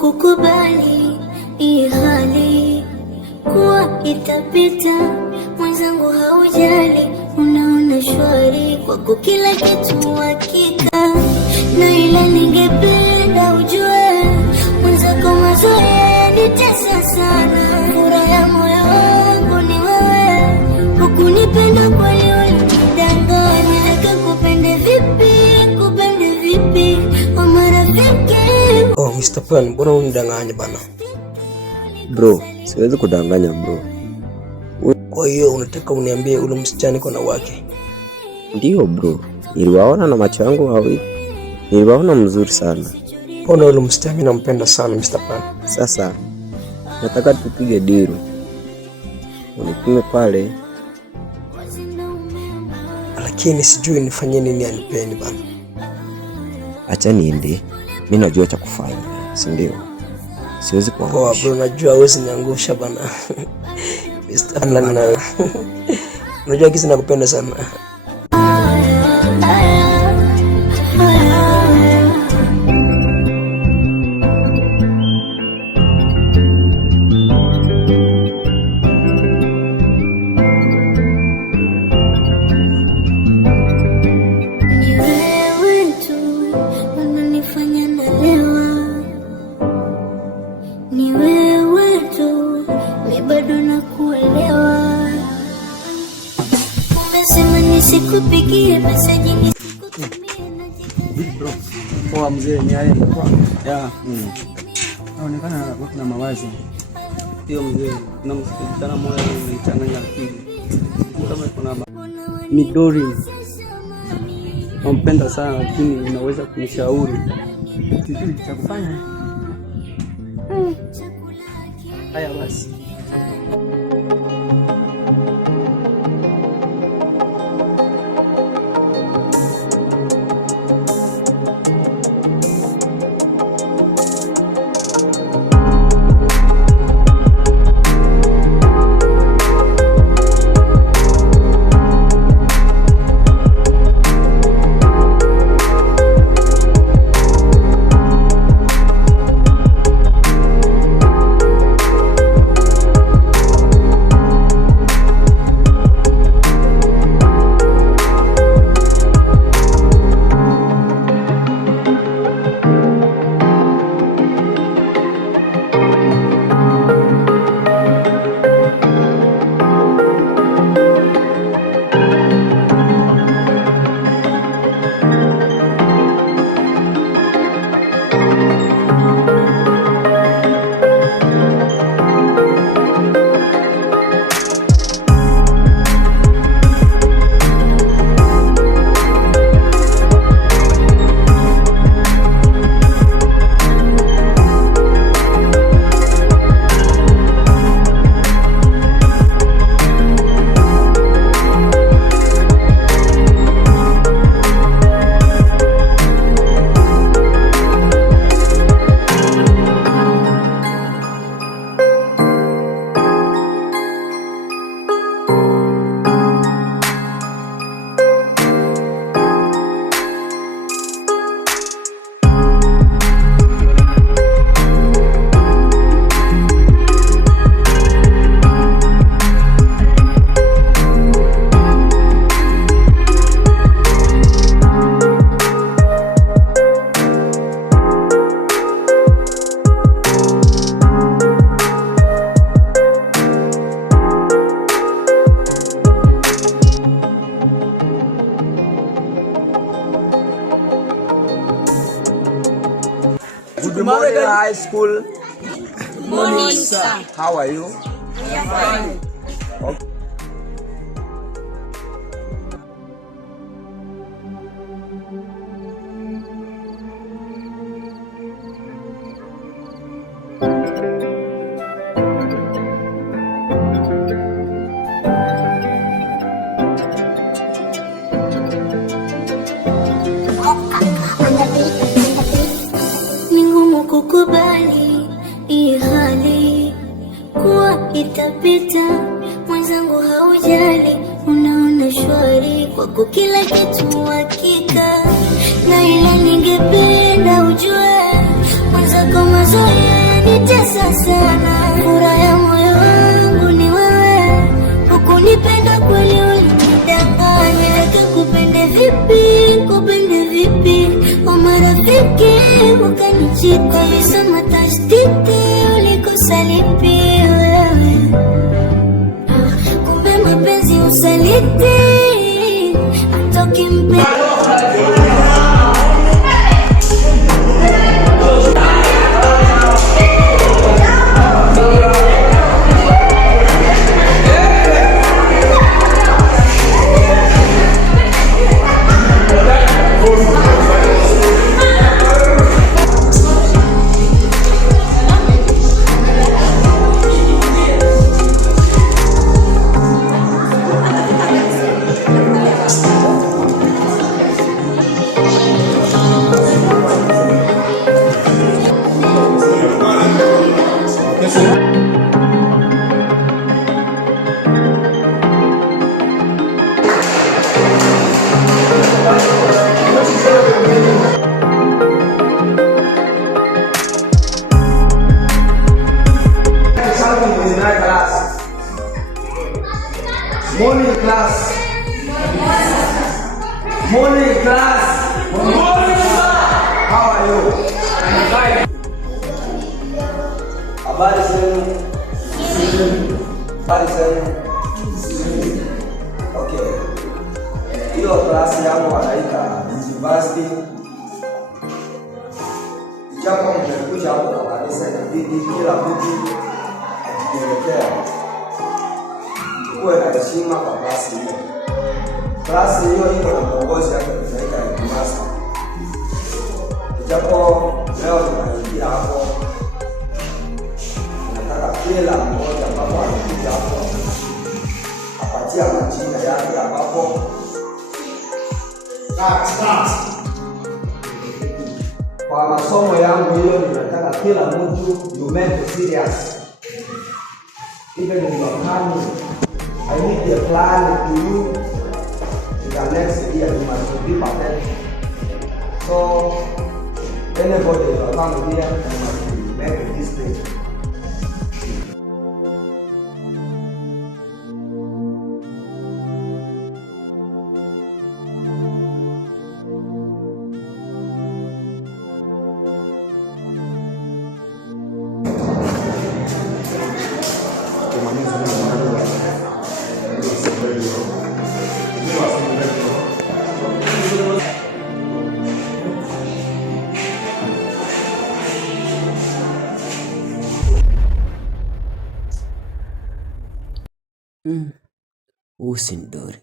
kukubali hii hali kuwa itapita, mwenzangu haujali, unaona shwari kwako kila kitu hakika, na ila ningependa ujue mwenzako mazoea yanitesa sana. Furaha ya moyo wangu ni wewe, hukunipenda kweli ulinidanganya. Kupende vipi wa marafiki? Oh, Mr. Pan, mbona unidanganya bana? Bro, siwezi kudanganya bro. Kwa hiyo unataka uniambie ule msichana kuna wake? Ndio bro, niliwaona na macho yangu mawili. Niliwaona mzuri sana. Mbona ule msichana mimi nampenda sana Mr. Pan. Sasa nataka tupige deal. Unipime pale. Lakini sijui nifanye nini anipeni bana. Acha niende. Mimi najua cha kufanya, si ndio? Siwezi kuangusha. Bro, najua huwezi niangusha bana. Mr. Pan, unajua kisi nakupenda sana. Sikupigie message nyingi bro. Poa mzee, ni aje? Yeah. Naonekana kuna mawazo. Ndio mzee, tunamsikilizana moyo unachanganya akili. Kama kuna Midori. Nampenda sana lakini unaweza kunishauri kitu cha kufanya? Haya basi. Good morning, high school. Good morning, sir. How are you? I am fine. Okay. Kukubali hii hali kuwa itapita, mwenzangu haujali, unaona shwari kwako kila kitu hakika, na ila ningependa ujue mwenzako mazoea unanitesa sana. Furaha ya moyo wangu ni wewe, hukunipenda kweli, ulinidanganya. Nikakupende vipi, wa marafiki ukanichiti kabisa, matashtiti, ulikosa lipi wewe? Kumbe mapenzi usaliti, atoki mpe Morning class. Morning class. Morning sir. How are you? Habari zenu? Habari zenu? Okay. Hiyo klasi yangu wanaita university. Japo mmekuja hapo kwa kanisa, inabidi kila mtu akielekea kuwe na heshima kwa klasi hiyo. Klasi hiyo iko na mwongozi yake, tunaita headmaster. Japo leo tunaingia hapo, nataka kila mmoja ambapo anakuja hapo apatia majina yake, ambapo kwa masomo yangu hiyo ninataka kila mtu you make it serious. Even in your family, I need a plan to you in the next year. You must be perfect. So anybody in your family here, you must make this thing. Usindori,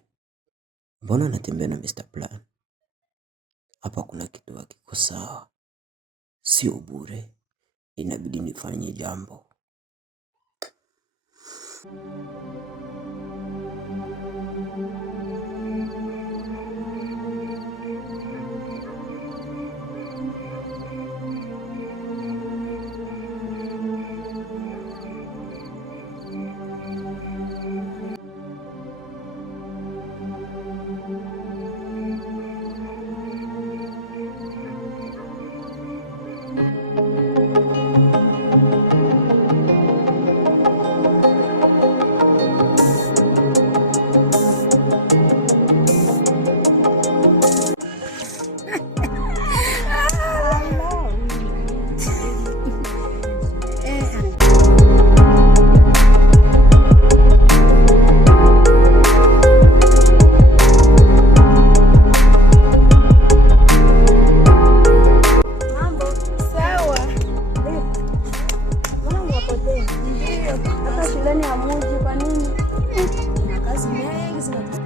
mbona natembea na Mr. Plan? Hapa kuna kitu hakiko sawa, sio bure, inabidi nifanye jambo.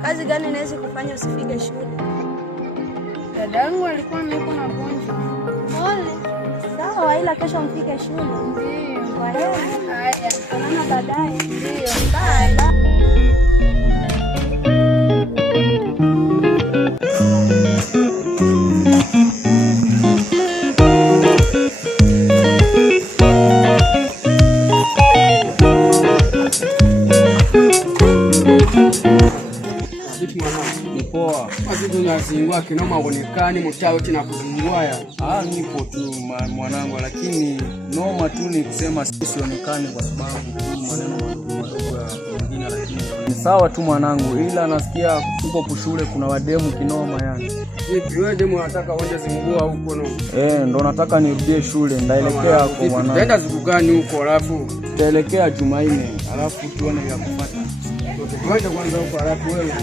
Kazi gani naweza kufanya usifike shule? Dadangu alikuwa amekuwa na gonjwa. Pole. Sawa, ila kesho mfike shule. Ndio. Kwa hiyo haya, tunaona baadaye. Ndio. Bye. Ni poa. Basi tunazingua kinoma onekani mchao tena kuzingua ya. Nipo tu mwanangu, lakini noma tu ni kusema sionekani kwa sababu maneno madogo ya wengine, lakini ni sawa tu mwanangu, ila nasikia huko shule kuna wademu kinoma yani. Wewe demu unataka uende zingua huko no? Ndo nataka nirudie shule, ndaelekea huko mwanangu. Utaenda siku gani huko alafu? Tutaelekea Jumanne, alafu tuone vya kupata. Tuende kwanza huko alafu wewe.